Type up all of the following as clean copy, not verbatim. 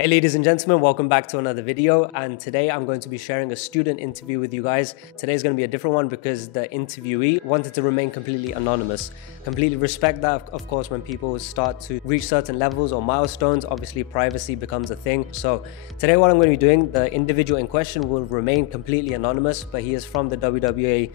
Hey ladies and gentlemen, welcome back to another video, and today I'm going to be sharing a student interview with you guys. Today's going to be a different one because the interviewee wanted to remain completely anonymous. Completely respect that, of course. When people start to reach certain levels or milestones, obviously privacy becomes a thing. So today what I'm going to be doing, the individual in question will remain completely anonymous, but he is from the WWA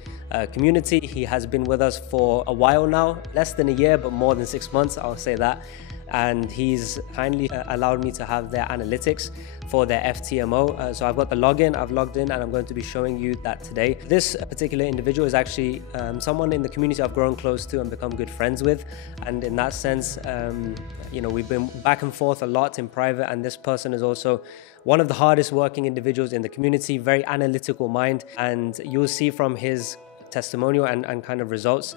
community. He has been with us for a while now, less than a year, but more than 6 months, I'll say that. And he's kindly allowed me to have their analytics for their FTMO. So I've got the login, I've logged in, and I'm going to be showing you that today. This particular individual is actually someone in the community I've grown close to and become good friends with. And in that sense, we've been back and forth a lot in private, and this person is also one of the hardest working individuals in the community, very analytical mind, and you'll see from his testimonial and kind of results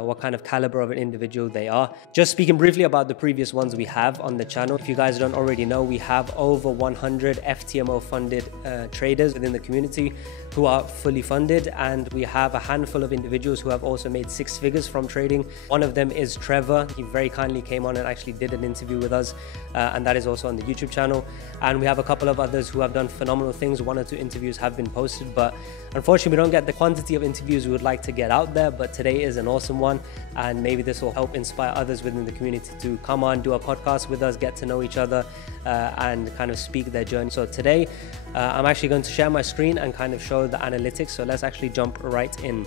what kind of caliber of an individual they are. Just speaking briefly about the previous ones we have on the channel, if you guys don't already know, we have over 100 FTMO funded traders within the community who are fully funded, and we have a handful of individuals who have also made 6 figures from trading. One of them is Trevor. He very kindly came on and actually did an interview with us, and that is also on the YouTube channel. And we have a couple of others who have done phenomenal things. 1 or 2 interviews have been posted, but unfortunately we don't get the quantity of interviews we would like to get out there. But today is an awesome one, and maybe this will help inspire others within the community to come on, do a podcast with us, get to know each other, and kind of speak their journey. So today I'm actually going to share my screen and kind of show the analytics. So let's actually jump right in.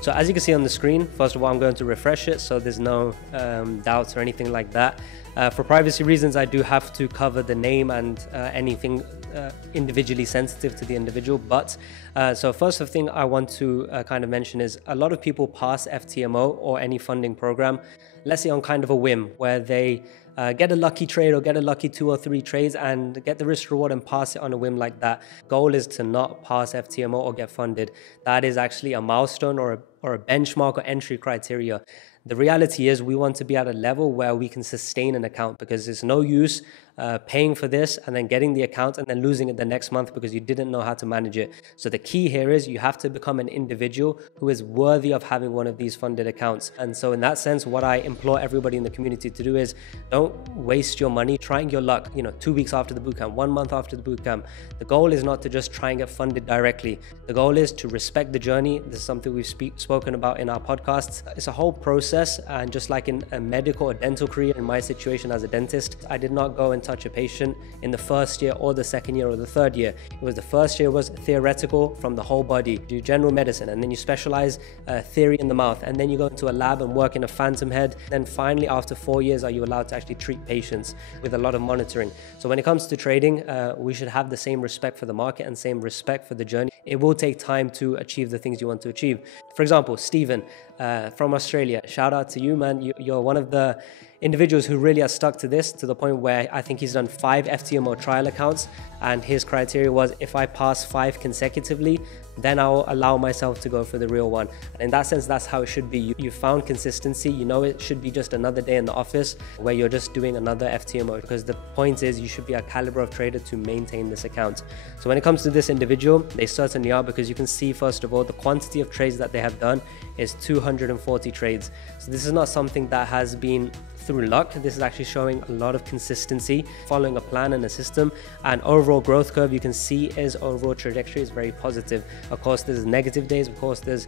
So as you can see on the screen, first of all, I'm going to refresh it so there's no doubts or anything like that. For privacy reasons, I do have to cover the name and anything individually sensitive to the individual. But so first thing I want to kind of mention is a lot of people pass FTMO or any funding program, let's say on kind of a whim, where they get a lucky trade or get a lucky 2 or 3 trades and get the risk reward and pass it on a whim like that. Goal is to not pass FTMO or get funded. That is actually a milestone or a benchmark or entry criteria. The reality is we want to be at a level where we can sustain an account, because there's no use paying for this and then getting the account and then losing it the next month because you didn't know how to manage it. So the key here is you have to become an individual who is worthy of having one of these funded accounts. And so in that sense, what I implore everybody in the community to do is don't waste your money trying your luck, 2 weeks after the bootcamp, 1 month after the bootcamp. The goal is not to just try and get funded directly. The goal is to respect the journey. This is something we've spoken about in our podcasts. It's a whole process, and just like in a medical or dental career, in my situation as a dentist, I did not go and touch a patient in the first year or the second year or the third year. It was the first year was theoretical from the whole body. You do general medicine, and then you specialize theory in the mouth, and then you go into a lab and work in a phantom head. Then finally, after 4 years, are you allowed to actually treat patients with a lot of monitoring. So when it comes to trading, we should have the same respect for the market and same respect for the journey. It will take time to achieve the things you want to achieve. For example, Stephen from Australia, shout out to you, man. You're one of the individuals who really has stuck to this, to the point where I think he's done 5 FTMO trial accounts, and his criteria was, if I pass 5 consecutively, then I'll allow myself to go for the real one. And in that sense, that's how it should be. You found consistency. It should be just another day in the office where you're just doing another FTMO, because the point is you should be a caliber of trader to maintain this account. So when it comes to this individual, they certainly are, because you can see, first of all, the quantity of trades that they have done is 240 trades. So this is not something that has been through luck. This is actually showing a lot of consistency, following a plan and a system. And overall growth curve, you can see his overall trajectory is very positive. Of course, there's negative days. Of course, there's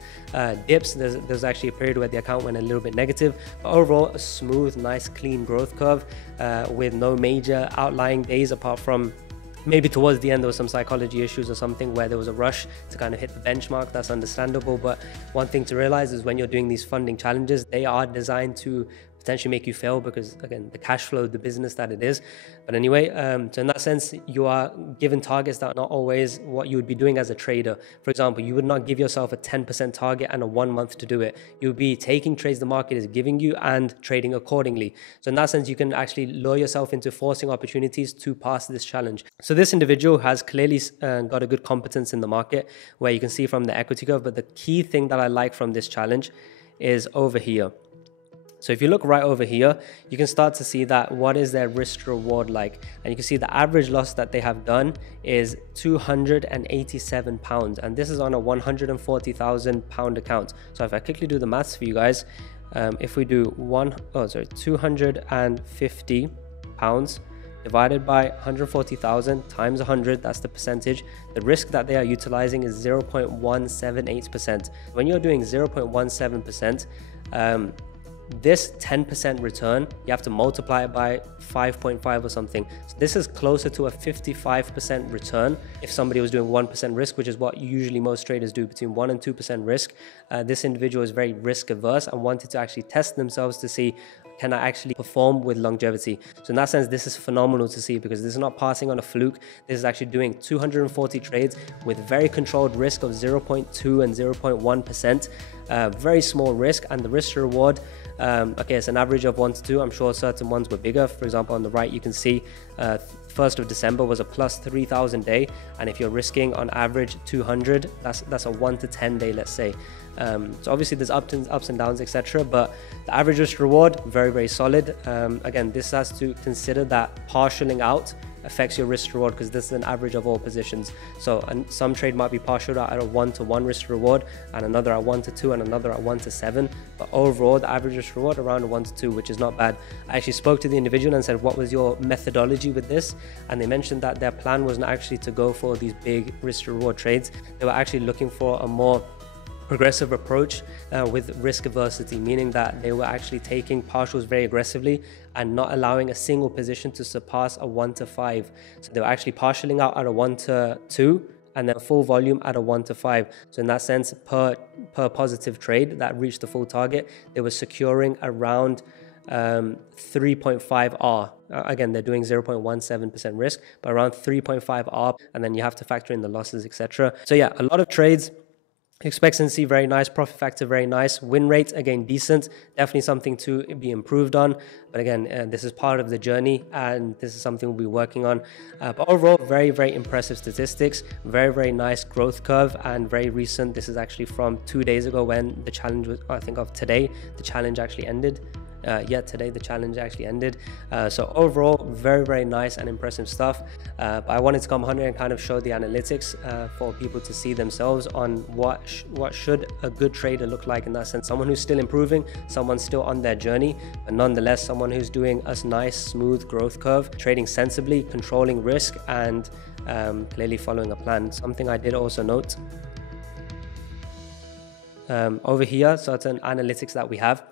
dips. There's actually a period where the account went a little bit negative. But overall, a smooth, nice, clean growth curve with no major outlying days, apart from maybe towards the end there was some psychology issues or something where there was a rush to kind of hit the benchmark. That's understandable. But one thing to realize is when you're doing these funding challenges, they are designed to potentially make you fail, because again, the cash flow, the business that it is. But anyway, so in that sense, you are given targets that are not always what you would be doing as a trader. For example, you would not give yourself a 10% target and a 1 month to do it. You would be taking trades the market is giving you and trading accordingly. So in that sense, you can actually lure yourself into forcing opportunities to pass this challenge. So this individual has clearly got a good competence in the market, where you can see from the equity curve. But the key thing that I like from this challenge is over here. So if you look right over here, you can start to see that what is their risk reward like. And you can see the average loss that they have done is £287. And this is on a £140,000 account. So if I quickly do the maths for you guys, if we do £250 divided by 140,000 times 100, that's the percentage. The risk that they are utilizing is 0.178%. When you're doing 0.17%, this 10% return, you have to multiply it by 5.5 or something. So this is closer to a 55% return if somebody was doing 1% risk, which is what usually most traders do, between 1 and 2% risk. This individual is very risk averse and wanted to actually test themselves to see, can I actually perform with longevity? So in that sense, this is phenomenal to see, because this is not passing on a fluke. This is actually doing 240 trades with very controlled risk of 0.2 and 0.1%. Very small risk, and the risk to reward, okay, it's an average of 1 to 2. I'm sure certain ones were bigger. For example, on the right, you can see 1st of December was a plus 3,000 day, and if you're risking on average 200, that's a 1 to 10 day, let's say. So obviously there's ups and downs, etc., but the average risk reward, very, very solid. Again, this has to consider that partialing out affects your risk reward, because this is an average of all positions. So some trade might be partialed out at a 1 to 1 risk reward, and another at 1 to 2, and another at 1 to 7. But overall, the average risk reward around a 1 to 2, which is not bad. I actually spoke to the individual and said, what was your methodology with this? And they mentioned that their plan wasn't actually to go for these big risk reward trades. They were actually looking for a more progressive approach with risk aversity, meaning that they were actually taking partials very aggressively and not allowing a single position to surpass a 1 to 5. So they were actually partialing out at a 1 to 2 and then full volume at a 1 to 5. So in that sense, per positive trade that reached the full target, they were securing around 3.5 R. Again, they're doing 0.17% risk, but around 3.5 R, and then you have to factor in the losses, etc. So yeah, a lot of trades. Expectancy very nice, profit factor very nice, win rate again decent, definitely something to be improved on. But again, this is part of the journey, and this is something we'll be working on. But overall, very, very impressive statistics, very, very nice growth curve, and very recent. This is actually from 2 days ago when the challenge was, I think of today, the challenge actually ended. Today the challenge actually ended. So overall, very, very nice and impressive stuff. But I wanted to come on here and kind of show the analytics for people to see themselves on what should a good trader look like in that sense. Someone who's still improving, someone still on their journey, but nonetheless someone who's doing a nice smooth growth curve, trading sensibly, controlling risk, and clearly following a plan. Something I did also note over here, certain analytics that we have,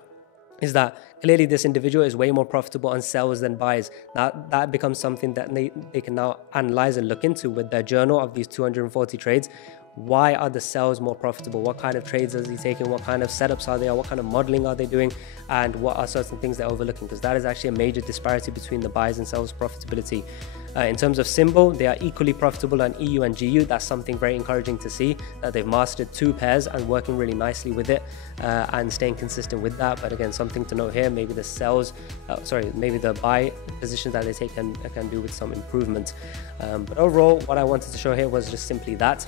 is that clearly this individual is way more profitable on sells than buys. Now that becomes something that they can now analyze and look into with their journal of these 240 trades. Why are the sells more profitable? What kind of trades is he taking? What kind of setups are they? What kind of modeling are they doing? And what are certain things they're overlooking? Because that is actually a major disparity between the buys and sells profitability. In terms of symbol, they are equally profitable on EU and GU. That's something very encouraging to see, that they've mastered 2 pairs and working really nicely with it and staying consistent with that. But again, something to note here, maybe the sells, maybe the buy positions that they take can do with some improvement. But overall, what I wanted to show here was just simply that.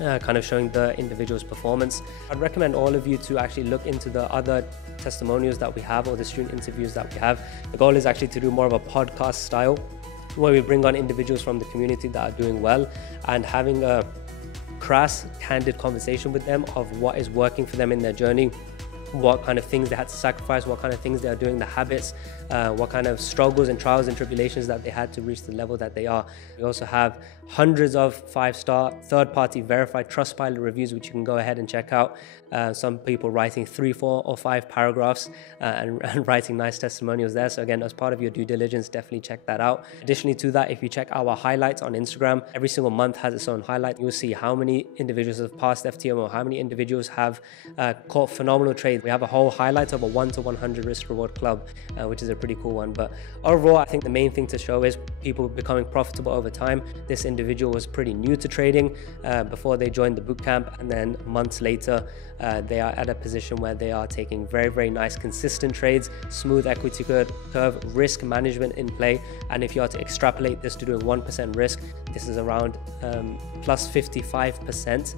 Kind of showing the individual's performance. I'd recommend all of you to actually look into the other testimonials that we have, or the student interviews that we have. The goal is actually to do more of a podcast style, where we bring on individuals from the community that are doing well and having a crass, candid conversation with them of what is working for them in their journey, what kind of things they had to sacrifice, what kind of things they are doing, the habits, what kind of struggles and trials and tribulations that they had to reach the level that they are. We also have hundreds of 5-star, third-party verified Trustpilot reviews, which you can go ahead and check out. Some people writing 3, 4, or 5 paragraphs and writing nice testimonials there. So again, as part of your due diligence, definitely check that out. Additionally to that, if you check our highlights on Instagram, every single month has its own highlight. You'll see how many individuals have passed FTMO, how many individuals have caught phenomenal trades. We have a whole highlight of a 1 to 100 risk reward club, which is a pretty cool one. But overall, I think the main thing to show is people becoming profitable over time. This individual was pretty new to trading before they joined the bootcamp, and then months later they are at a position where they are taking very, very nice consistent trades, smooth equity curve, risk management in play. And if you are to extrapolate this to doing 1% risk, this is around plus 55%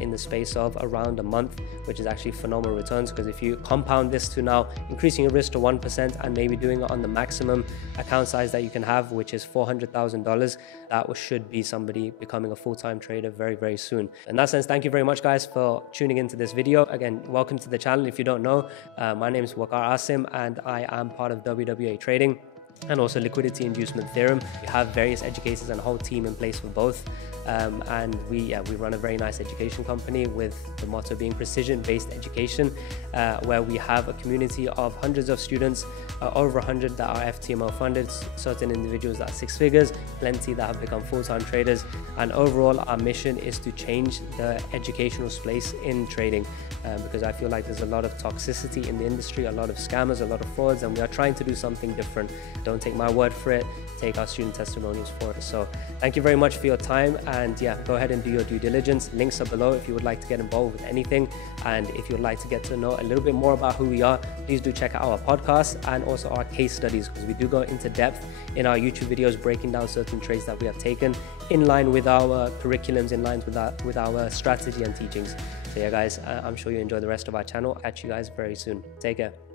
in the space of around a month, which is actually phenomenal returns. Because if you compound this to now increasing your risk to 1% and maybe doing it on the maximum account size that you can have, which is $400,000, that should be somebody becoming a full-time trader very, very soon. In that sense, thank you very much guys for tuning into this video. Again, welcome to the channel. If you don't know, my name is Waqar Asim and I am part of WWA Trading. and also liquidity inducement theorem. We have various educators and a whole team in place for both. And we run a very nice education company with the motto being precision-based education, where we have a community of hundreds of students, over 100 that are FTMO funded, certain individuals that are six figures, plenty that have become full-time traders. And overall, our mission is to change the educational space in trading, because I feel like there's a lot of toxicity in the industry, a lot of scammers, a lot of frauds, and we are trying to do something different. Don't take my word for it, take our student testimonials for it. So thank you very much for your time, and yeah, go ahead and do your due diligence. Links are below if you would like to get involved with anything, and if you would like to get to know a little bit more about who we are, please do check out our podcast and also our case studies, because we do go into depth in our YouTube videos breaking down certain trades that we have taken in line with our curriculums, in line with our strategy and teachings. So yeah guys, I'm sure you enjoy the rest of our channel. Catch you guys very soon. Take care.